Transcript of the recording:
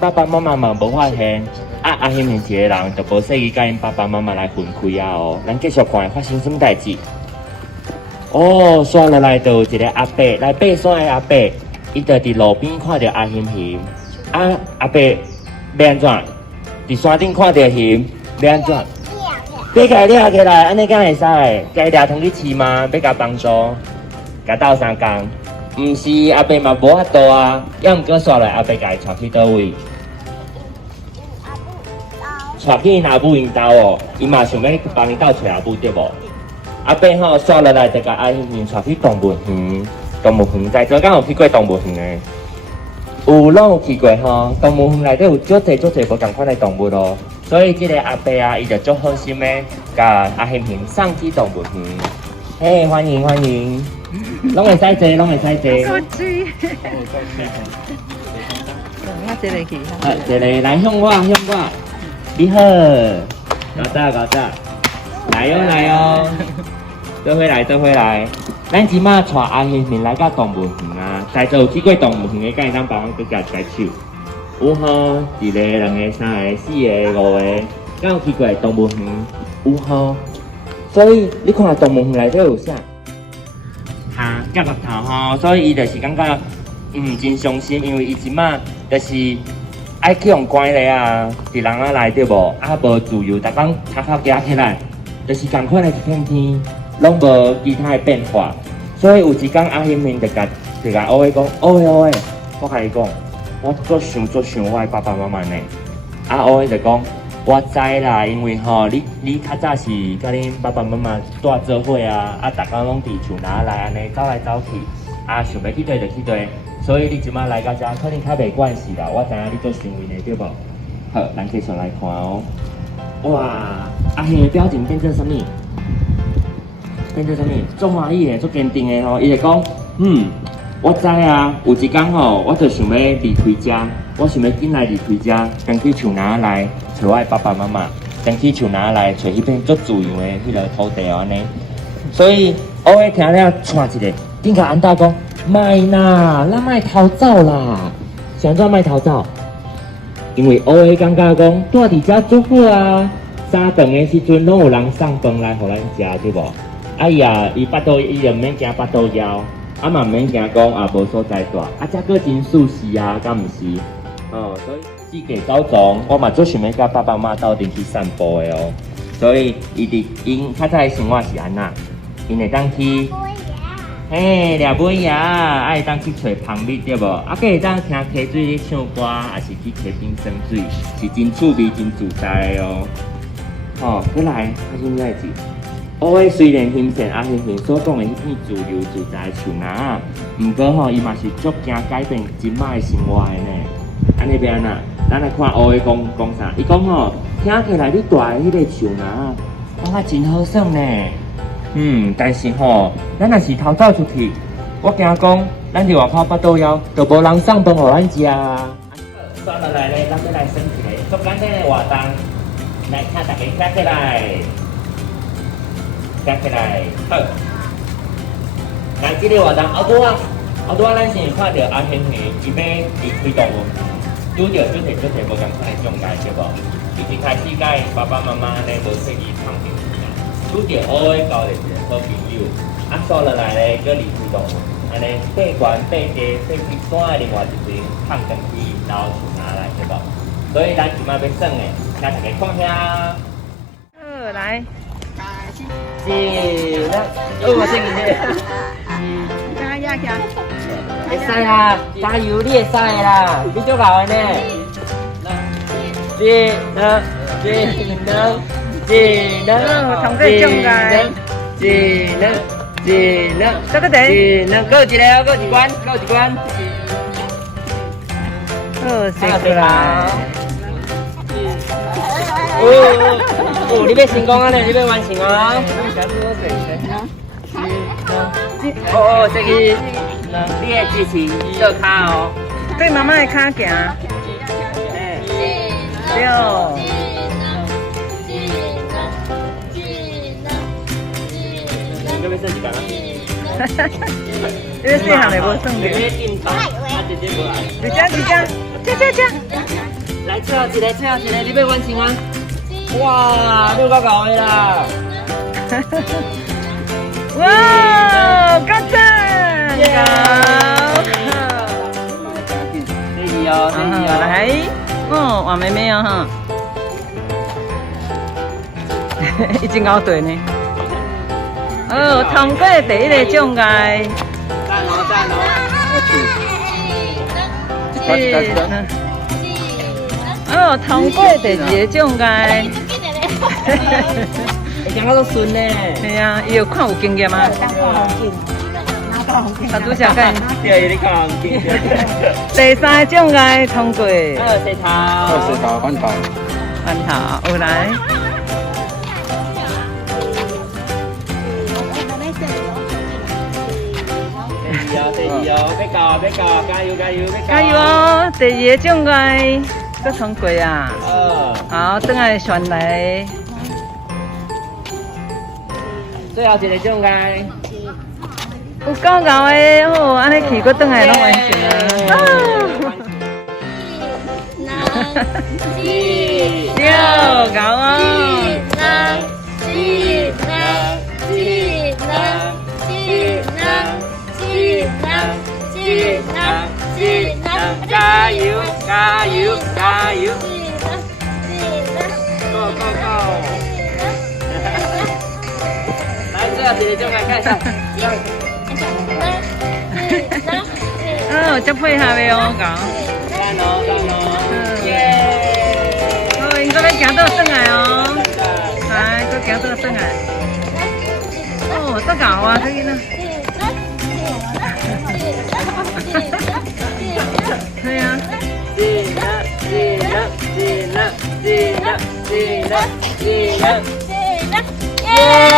爸爸妈妈嘛无发现，阿贤一个人就无说伊甲因爸爸妈妈来分开啊哦。咱继续看发生什么代志。哦，刷落来就有一个阿伯来爬山的阿伯，伊就伫路边看到阿贤贤，阿伯要安怎？伫山顶看到贤，要安怎？要甲伊抓起来，安尼敢会使？甲伊抓通去饲吗？要甲帮助，甲斗相共。毋是阿伯嘛无法度啊，要毋过刷来阿伯甲伊带去倒位？带去因阿母因兜哦，伊嘛想要帮伊斗找阿母对无？阿伯吼刷落来就甲阿贤贤带去动物园，动物园在做敢有去过动物园的？有拢有去过吼，动物园内底有足侪无共款的动物咯，所以即个阿伯啊，伊就足好心的甲阿贤贤送去动物园。嘿，欢迎欢迎，拢会使坐，拢会使坐。我追。我坐来去。坐来，来向我，你好，搞早，来哟来哟，倒回来。咱即马带阿贤贤来到动物园啊，在座有去过动物园的，敢会当帮我举手？有吼，一个、两个、三个、四个、五个，敢有去过动物园？有吼。所以你看动物园内底有啥？夹骨头吼，所以伊就是感觉真伤心，因为伊即马就是爱去用关咧啊，伫人仔内对无？无自由，逐工头壳夹起来，就是共款的一片天，拢无其他的变化。所以有一天阿贤贤就甲乌龟讲，乌龟，我甲伊讲，我足想我的爸爸妈妈呢。乌龟就讲，我知啦，因为吼你较早是甲恁爸爸妈妈住做伙啊，逐工拢伫厝哪内安尼走来走去，想要去佗就去佗，所以你即马来到遮可能较袂关系啦。我知影你做幸运的对无？好，咱继续来看哦。哇，阿贤的表情变成什么？足欢喜的，足坚定的吼。伊就讲，我知啊，有一天吼，我就想要离开遮，我想要紧来离开遮，赶去厝哪来找我的爸爸妈妈，赶去厝哪来找迄片足自由的迄个土地安尼。所以乌龟听了喘一个，紧甲安大讲，莫啦，咱莫逃走啦，想怎莫逃走？因为乌龟感觉讲，住伫遮足好啊，三顿的时阵拢有人送饭来互咱食，对无？伊巴肚伊就毋免惊巴肚枵，嘛毋免惊讲无所在住，遮个真舒适啊，敢毋是？所以四界走庄，我嘛最想要甲爸爸妈妈斗阵去散步的哦。所以因较早的生活是安那，因会当去，掠尾牙，会当去找蜂蜜对无？佮会当听溪水咧唱歌，还是去溪边耍水，是真趣味、真自在的哦。再来发生代志。乌龟虽然欣赏阿贤贤所讲的迄片自由自在的树芽，毋过吼，伊嘛是足惊改变即摆的生活的呢。安尼变啊？咱来看乌龟讲啥？伊讲吼，听起来你住的迄个树芽，感觉真好耍呢。但是吼，咱若是偷走出去，我惊讲咱伫外口巴肚枵，就无人送饭互咱食啊。刷落来咧，咱要来耍一个足简单的活动，来请大家站起来。站起来，好。来，这个活动后拄咱先看到阿贤贤伊要离开动物园，拄着足侪无共款的障碍对无？伊一开始甲因爸爸妈妈呢无说伊放平去啦，拄着乌龟交了一个好朋友，刷落来咧，佮离开动物园，安尼爬悬爬低爬去山的另外一边，放进去然后厝哪来对无？所以咱即摆要耍的，请大家看遐。来。我这个会使啦，加油，你会使啦，你足够的呢。通过障碍。这个第。够一个，够一关。好，谢谢啦。你要成功啊！你要完成啊！这个你的支持做卡哦。对妈妈的卡行。六。你要算一间啊？你要细汉的无算的。直接，加。来最后一个，最后一个，你要完成啊！哇，你有够搞的啦！哇，够赞，高。第二哦，第二哦。来，哦，王妹妹哦哈，已经搞对呢。哦，通过第一个障碍。赞哦，赞哦。哦，通过第二个障碍。会讲到都顺呢。系啊，伊有看有经验吗？啊，拄则干。对，你看红景。第三个障碍通过。洗头。洗头，换头。翻头，有来。第二哦，要到啊，要到啊，加油加油，要到啊。加油哦！第二个障碍都通过啊。好，等下选来。最后一个障碍。有够够的，好，安尼去，搁等下拢完成啊。六够哦。加油加油加油 ！Go go go！ 来，最后一个障碍看一下。哦，真配合的哦，搞。赞哦赞哦！耶！好，应该要行到转来哦。来，搁行到转来。哦，都搞啊，可以呢。对啊。耶！